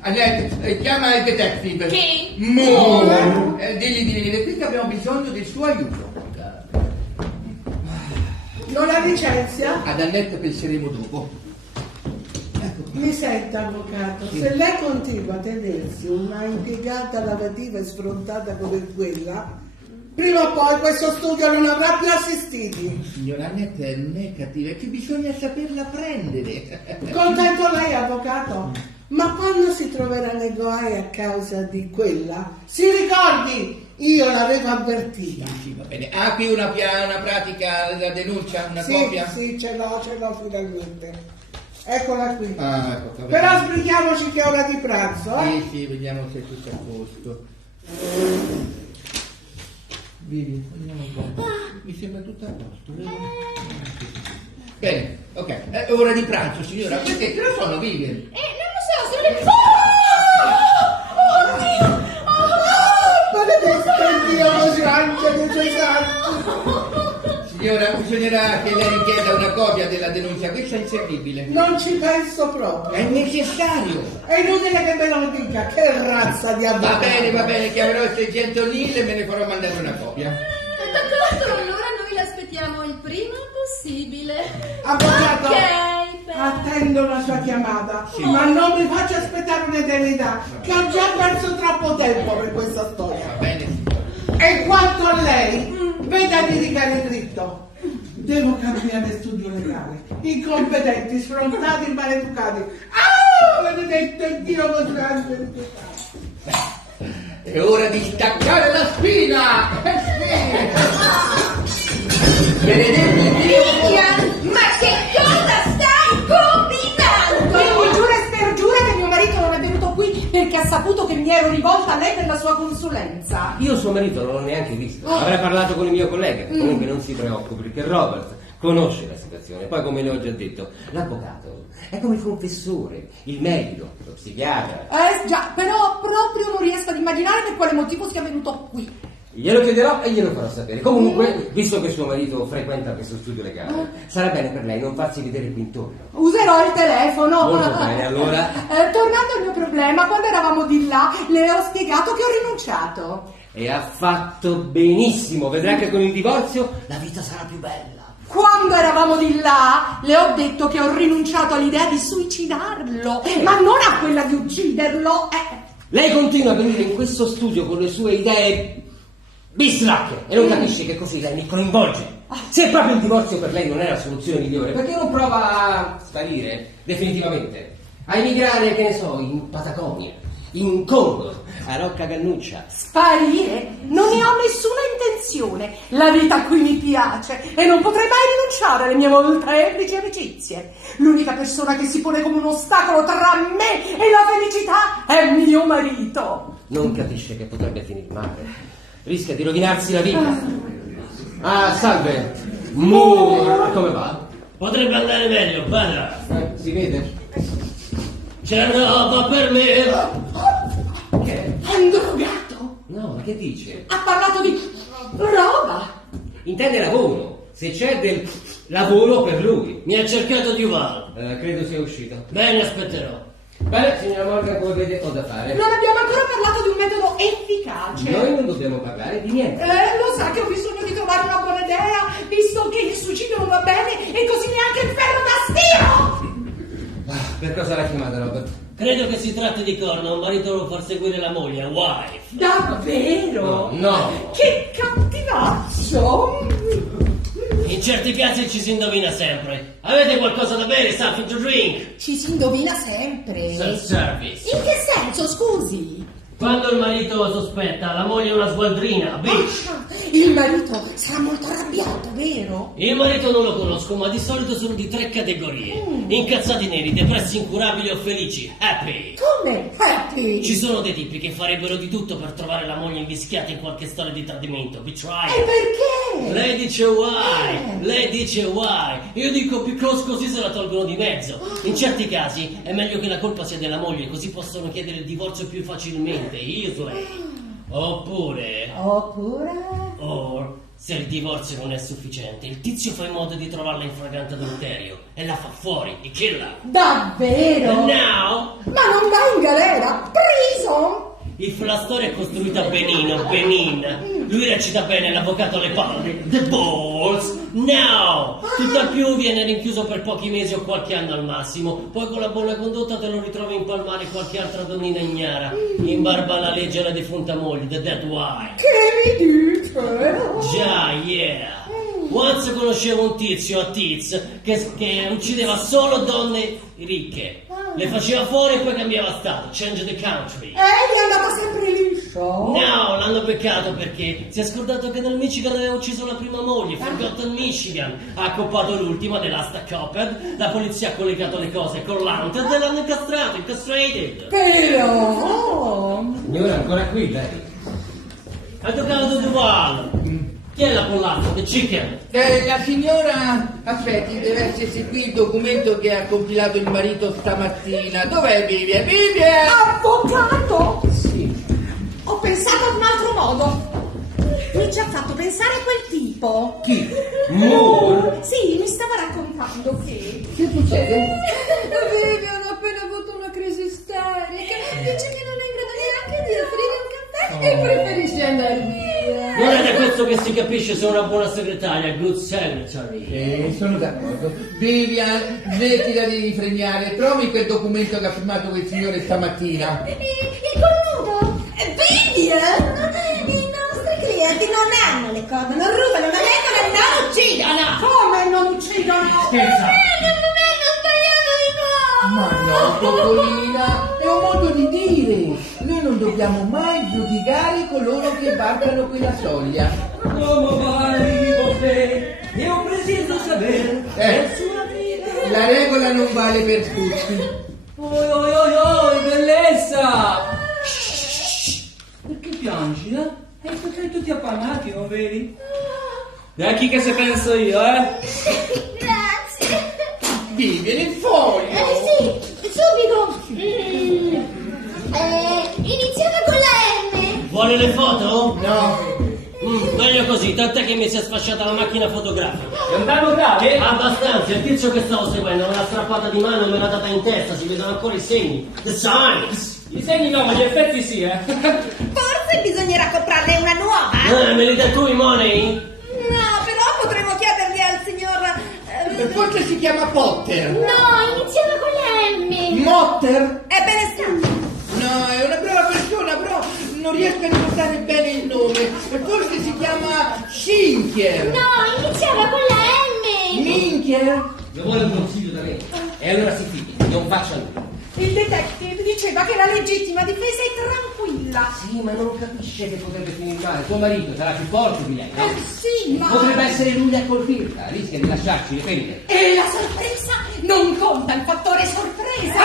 Annette, chiama il detective. Chi? Digli di venire qui che abbiamo bisogno del suo aiuto. Non la licenzia? Ad Annette penseremo dopo. Mi senta, avvocato, se lei continua a tenersi una impiegata lavativa e sfrontata come quella, prima o poi questo studio non avrà più assistiti. Signora Annette non è cattiva, è che bisogna saperla prendere. Contento lei, avvocato? Ma quando si troverà nei guai a causa di quella, si ricordi, io l'avevo avvertita. Sì, va bene. Ha qui una pratica della denuncia, una copia? Sì, ce l'ho finalmente. Eccola qui. Ah, ecco, va bene. Però sbrighiamoci che è ora di pranzo, Sì, vediamo se è tutto a posto. Vivi, vediamo un po'. Mi sembra tutto a posto, vero? Bene, ok. È ora di pranzo, signora. Perché? Che lo sono, Vivi? Non lo so, sono le... Oddio! Maledetto Dio, così angeli dei santi. Signora, bisognerà che lei richieda una copia della denuncia, questa è inservibile. Non ci penso proprio. È necessario. È inutile che me lo dica, che razza di avvocato. Va bene, chiamerò il sergento Neal e me ne farò mandare una copia. D'accordo, allora noi l'aspettiamo il prima possibile. Avvocato, Ok, attendo la sua chiamata, ma non mi faccia aspettare un'eternità, che ho già perso troppo tempo per questa storia. Va bene. E quanto a lei, veda di rigare dritto. Devo cambiare studio legale. Incompetenti, sfrontati, maleducati. Benedetto Dio, così grande. È ora di staccare la spina! Benedetto Dio! Vivian, ma che cosa stai combinando? Quindi giura e spergiura che mio marito non è venuto qui perché ha saputo che mi ero rivolta a lei per la sua consulenza. Io suo marito non l'ho neanche visto. Avrei parlato con il mio collega. Comunque non si preoccupi, perché Robert conosce la situazione. Poi, come le ho già detto, l'avvocato è come il confessore, il medico, lo psichiatra. Già, però proprio non riesco ad immaginare per quale motivo sia venuto qui. Glielo chiederò e glielo farò sapere. Comunque, visto che suo marito frequenta questo studio legale, sarà bene per lei non farsi vedere qui intorno. Userò il telefono. Molto bene, allora. Tornando al mio problema, quando eravamo di là, le ho spiegato che ho rinunciato. E ha fatto benissimo. Vedrà che con il divorzio la vita sarà più bella. Quando eravamo di là, le ho detto che ho rinunciato all'idea di suicidarlo, ma non a quella di ucciderlo. Lei continua a venire in questo studio con le sue idee bislacche e non capisce che così lei mi coinvolge. Se proprio il divorzio per lei non è la soluzione migliore, perché non prova a sparire definitivamente, a emigrare, che ne so, in Patagonia, in Congo, a Rocca Cannuccia. Sparire? Non ne ho nessuna intenzione. La vita qui mi piace e non potrei mai rinunciare alle mie molteplici amicizie. L'unica persona che si pone come un ostacolo tra me e la felicità è mio marito. Non capisce che potrebbe finire male. Rischia di rovinarsi la vita. Ah, salve. Come va? Potrebbe andare meglio, vada. Si vede? C'è roba per me. È un drogato. No, ma che dice? Ha parlato di roba. Intende lavoro. Se c'è del lavoro per lui. Mi ha cercato Duval. Credo sia uscito. Bene, aspetterò. Bene, signora Morgan, come vede ho da fare. Non abbiamo ancora parlato di un metodo efficace. Noi non dobbiamo parlare di niente. Lo sa che ho bisogno di trovare una buona idea, visto che il suicidio non va bene e così neanche il ferro da stiro. Per cosa l'ha chiamata, Robert? Credo che si tratti di corno. Un marito lo fa seguire la moglie, wife. Davvero? No. Che cattivaccio. In certi casi ci si indovina sempre. Avete qualcosa da bere? Something to drink? Ci si indovina sempre. Self-service. In che senso, scusi? Quando il marito sospetta, la moglie è una sgualdrina, bitch. Il marito sarà molto arrabbiato, vero? Il marito non lo conosco, ma di solito sono di 3 categorie. Incazzati neri, depressi, incurabili o felici. Happy. Come? Happy? Ci sono dei tipi che farebbero di tutto per trovare la moglie invischiata in qualche storia di tradimento. E Betrayal. perché? Lei dice why, lei dice why. Io dico because così se la tolgono di mezzo. In certi casi è meglio che la colpa sia della moglie, così possono chiedere il divorzio più facilmente, easily. Oppure, or, se il divorzio non è sufficiente, il tizio fa in modo di trovarla in flagrante adulterio e la fa fuori, e killa. Davvero? And now, Ma non va in galera? Prison? if la storia è costruita benino, lui recita bene l'avvocato alle palle, the balls, now, tutt'al più viene rinchiuso per pochi mesi o qualche anno al massimo, poi con la buona condotta te lo ritrovi in palmare qualche altra donnina ignara, in barba alla legge alla defunta moglie, the dead wife. Che mi dice? Già, yeah. Once conoscevo un tizio a Tiz che uccideva solo donne ricche. Le faceva fuori e poi cambiava stato. Change the country. Gli è andata sempre liscio? No, l'hanno beccato perché si è scordato che nel Michigan aveva ucciso la prima moglie. Forgotten Michigan. Ha accoppato l'ultima, The Last Accoped. La polizia ha collegato le cose con l'Hunted e l'hanno incastrato, incastrated. Però... Signora, ancora qui, lei? Ha toccato Duval. Chi è la polacca? The chicken. La signora, aspetti, deve esserci qui il documento che ha compilato il marito stamattina. Dov'è Vivian? Vivian! Avvocato? Sì. Ho pensato ad un altro modo. Mi ci ha fatto pensare a quel tipo. Chi? Moore? Sì, mi stava raccontando che... Che succede? Vivian ha appena avuto una crisi isterica. Dice che non è in grado neanche di offrire un caffè e preferisce andare via. Non è da questo che si capisce se è una buona segretaria, good secretary. Sono d'accordo. Vivian, smettila di rifregnare. Trovi quel documento che ha firmato quel signore stamattina. Il cornuto? Vivian? I nostri clienti non hanno le cose, non rubano, non leggono e non uccidono. Come non uccidono? Hanno sbagliato di nuovo. Ma no, Coccolina, è un modo di dire. Noi non dobbiamo mai giudicare coloro che varcano quella soglia. Come vai, Boffè? Io preciso sapere sua vita. La regola non vale per tutti. Oi, bellezza! Perché piangi, eh? Perché tutti appannati, non vedi? Da chi che se penso io, Grazie. Vivian, il foglio! Sì, subito. Iniziava con la M. Vuole le foto? No. Meglio così, tant'è che mi si è sfasciata la macchina fotografica. È un danno grave? Abbastanza, il tizio che stavo seguendo me l'ha strappata di mano e me l'ha data in testa, si vedono ancora i segni. The signs! I segni no, ma gli effetti sì, Forse bisognerà comprarne una nuova. Me li dai tu i money? No, però potremmo chiedergli al signor... Forse si chiama Potter. No, iniziava con la M. Motter? Ebbene sta. No, è una brava persona, però non riesco a ricordare bene il nome. Forse si chiama Schinker. No, iniziava con la M. Minchier? Io vuole un consiglio da lei. E allora si fidi, non faccia nulla. Il detective diceva che la legittima difesa è tranquilla. Sì, ma non capisce che potrebbe finire male. Suo marito sarà più forte di lei, no? Sì, ma... Potrebbe essere lui a colpirla, rischia di lasciarci le ferite. E la sorpresa? Non conta il fattore sorpresa.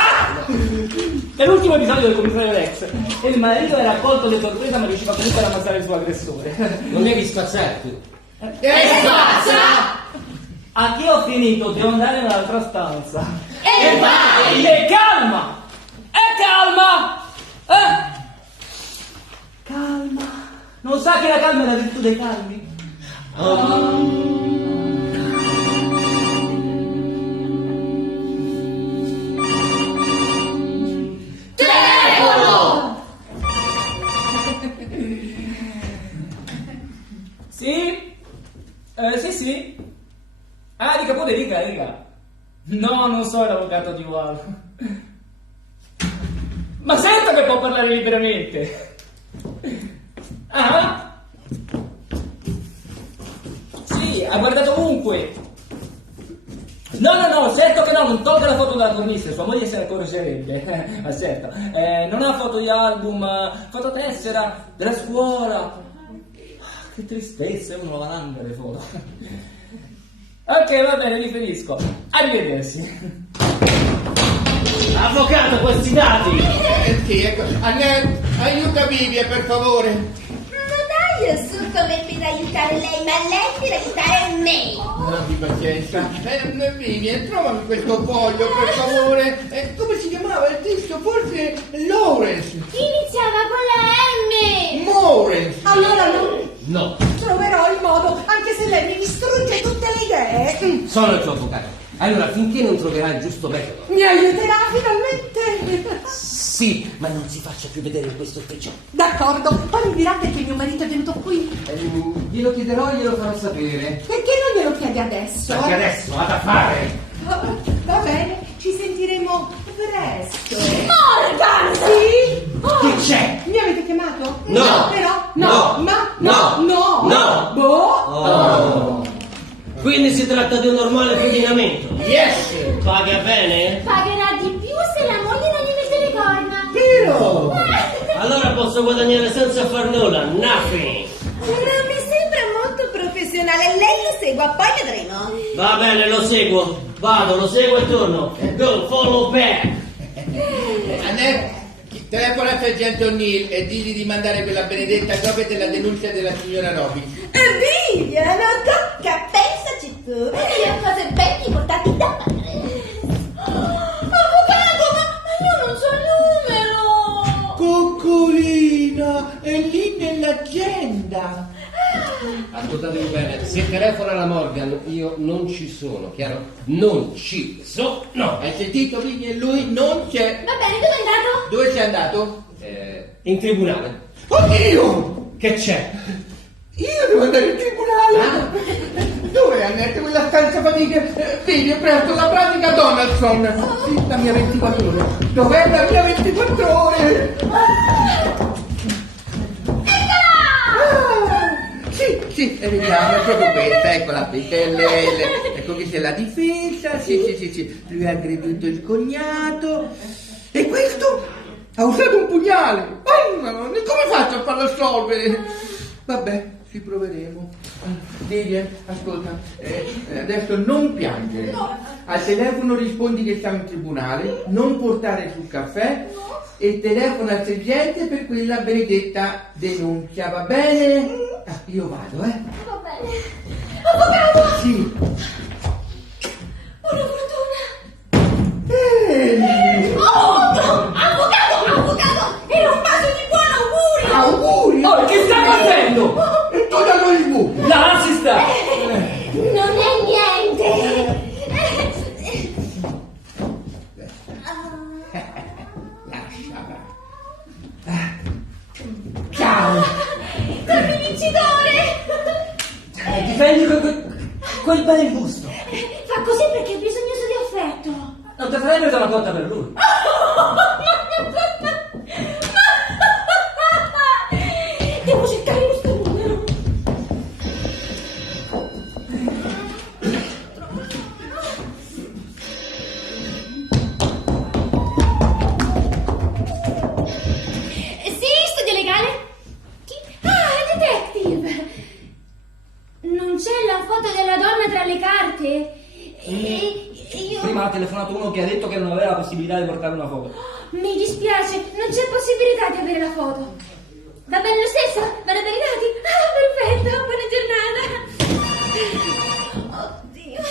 Nell'ultimo episodio del commissario Rex, il marito era colto di sorpresa ma riusciva comunque ad ammazzare il suo aggressore. Non devi spazzare tu. Spazza! A chi ho finito, devo andare nell'altra stanza. E vai! E calma! Calma! Non sa che la calma è la virtù dei calmi? Telefono! Sì? Sì. Ah, dica pure, dica. No, non so l'avvocato di Wall. Ma senta che può parlare liberamente. Ah? Sì, ha guardato ovunque. No, certo che no, non tolga la foto della cornice, sua moglie se ne accorgerebbe. Ma certo. Non ha foto di album, fototessera della scuola. Che tristezza, uno va a le foto. Ok, va bene, mi finisco. Arrivederci. Avvocato, questi dati! Sì, ecco. Annette, aiuta Vivian, per favore. Non hai assunto per aiutare lei, ma lei per aiutare me. Abbi pazienza. Vivian, trovami questo foglio, per favore. Come si chiamava il tizio? Forse Lawrence. Iniziava con la M. Lawrence. Allora No, troverò il modo, anche se lei mi distrugge tutte le idee. sono il tuo avvocato. Allora, finché non troverai il giusto metodo. Mi aiuterà finalmente. Sì, ma non si faccia più vedere in questo ufficio. D'accordo, poi mi dirà perché mio marito è venuto qui. Glielo chiederò e glielo farò sapere. Perché non glielo chiedi adesso? Perché adesso vado a fare. Va bene, ci sentiremo presto. Morgan! Sì? Che c'è? Mi avete chiamato? No. Però? No. Ma? No. No. Boh? Quindi si tratta di un normale pedinamento. Yes. Paga bene? Pagherà di più se la moglie non gli mette le corna. Vero. Allora posso guadagnare senza far nulla. Nothing. Non mi sembra molto professionale. Lei lo segua, poi vedremo. Va bene, lo seguo. Vado, lo seguo e torno. Go, follow back. Annette, telefona al sergente O'Neill e digli di mandare quella benedetta copia della denuncia della signora Robin. Vivian, tocca, pensaci tu. Io ho cose ben più importanti da fare. Avvocato, ma io non so il numero. Coccolina, è lì nell'agenda. Ascoltatemi bene, se telefona la Morgan io non ci sono, chiaro? Non ci sono. Hai sentito, Vivian? Lui non c'è. Va bene, dove è andato? Dove sei andato? In tribunale. Oddio! Che c'è? Io devo andare in tribunale. Dove è Annette quella stanza fatiche? Vivian, presto, la pratica Donaldson. Sì, la mia 24 ore. Dov'è la mia 24 ore? Sì, vediamo, è proprio questa, ecco la PTL, ecco che c'è la difesa, sì, lui ha aggredito il cognato, e questo ha usato un pugnale, come faccio a farlo assolvere? Vabbè, ci proveremo. Vivian, ascolta, adesso non piangere, al telefono rispondi che siamo in tribunale, non portare sul caffè, e telefona al sergente per quella benedetta denuncia, va bene? Io vado, Va bene. Avvocato! Sì. Buona fortuna! Oh, no! Avvocato! Era un vaso di buon augurio! augurio! Oh, che sta facendo? E tu da noi bu! La assista! Non è niente! Lasciala. Ciao! Corri vincitore! Difendi quel bel busto. Fa così perché è bisognoso di affetto! Non ti farei presa una cotta per lui. Devo cercare questo numero! Sì, studio legale? Chi? Ah, è detective! Non c'è la foto della donna tra le carte? Io... Prima ha telefonato uno che ha detto che non aveva la possibilità di portare una foto. Mi dispiace, non c'è possibilità di avere la foto. Va bene lo stesso? Vanno bene i dati? Ah, perfetto, buona giornata. Oddio.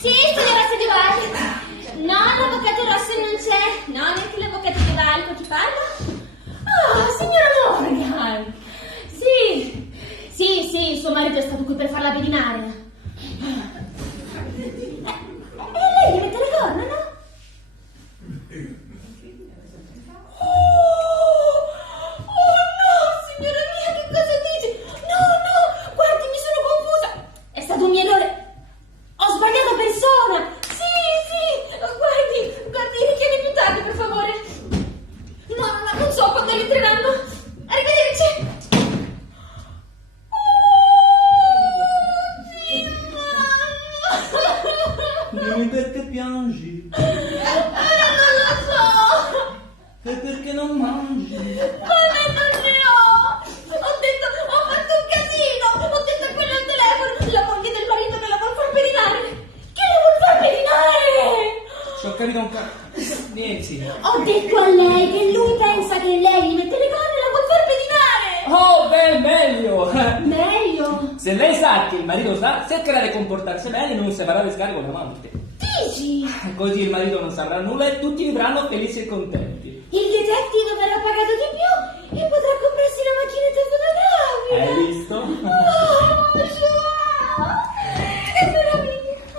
Sì, studio Rossa di Val. No, l'avvocato Rosso non c'è. No, neanche l'avvocato di Val. Con chi parla? Ah, signora Morgan. Sì, suo marito è stato qui per farla pedinare. E lei gli mette le corna, no? Oh no, signora mia, che cosa dice? No, guardi, mi sono confusa. È stato un mio errore. Ho sbagliato persona. Sì, guardi, richiami più tardi, per favore. No, non so quando rientreranno. Arrivederci. Dimmi perché piangi. Non lo so. E perché non mangi? Ma me non ne ho! Ho fatto un casino! Ho detto a quello al telefono, la moglie del marito me la vuol far pedinare! Che la vuol far pedinare? Ci ho capito un cazzo. Vieni, sì. Ho detto a lei che lui pensa che lei gli mette le corna e la vuol far pedinare! Oh, beh, meglio. Meglio? Se lei sa che il marito sa, cercherà di comportarsi bene e non si farà pescare con l'amante. Dici? Così il marito non saprà nulla e tutti vivranno felici e contenti. Il detective verrà pagato di più e potrà comprarsi la macchinetta fotografica! Hai visto? Oh, wow! È meraviglioso!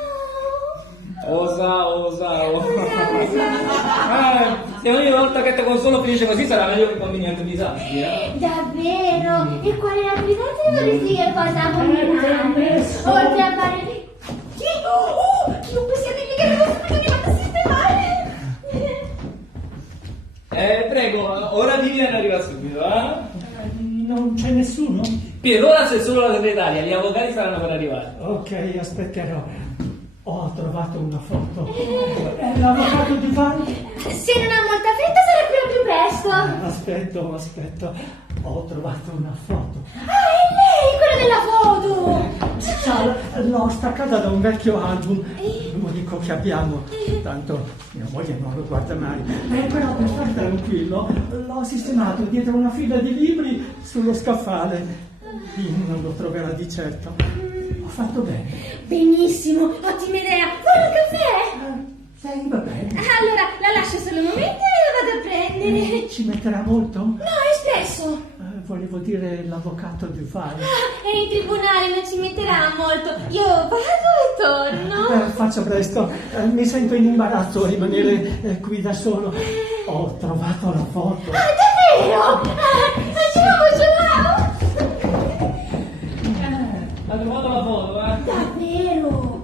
Osa. Se ogni volta che ti consolo finisce così sarà meglio che combini altri disastri, Davvero? E quali altri disastri vorresti che possa combinare? Oltre a fare... Chiunque sia dedicare questo mi vado a sistemare! Prego, ora Vivian arriva subito, Non c'è nessuno? Per ora c'è solo la segretaria, gli avvocati saranno per arrivare. Ok, aspetterò. Ho trovato una foto. È l'avvocato di Vanni? Se non ha molta fretta sarà qui al più presto. Aspetto. Ho trovato una foto. Ah, è lei, quella della foto! Sa, l'ho staccata da un vecchio album, l'unico che abbiamo. Tanto mia moglie non lo guarda mai. Però per star tranquillo l'ho sistemato dietro una fila di libri sullo scaffale. Non lo troverà di certo. Ho fatto bene. Benissimo, ottima idea. Vuoi un caffè? Sì, va bene. Allora, la lascio solo un momento e la vado a prendere. Ci metterà molto? No, è spesso. Volevo dire l'avvocato di Vai. È in tribunale, non ci metterà molto. Io vado e torno. Faccio presto. Mi sento in imbarazzo a rimanere qui da solo. Ho trovato la foto. Ah, davvero? Ciao! Ha trovato la foto, Davvero?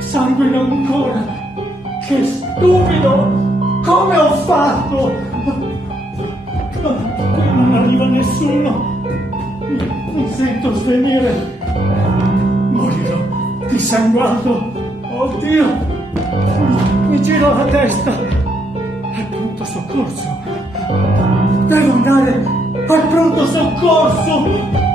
Sanguina ancora! Che stupido! Come ho fatto? Qui non arriva nessuno! Mi sento svenire! Morirò dissanguato! Oddio! Mi giro la testa! È pronto soccorso! Devo andare al pronto soccorso!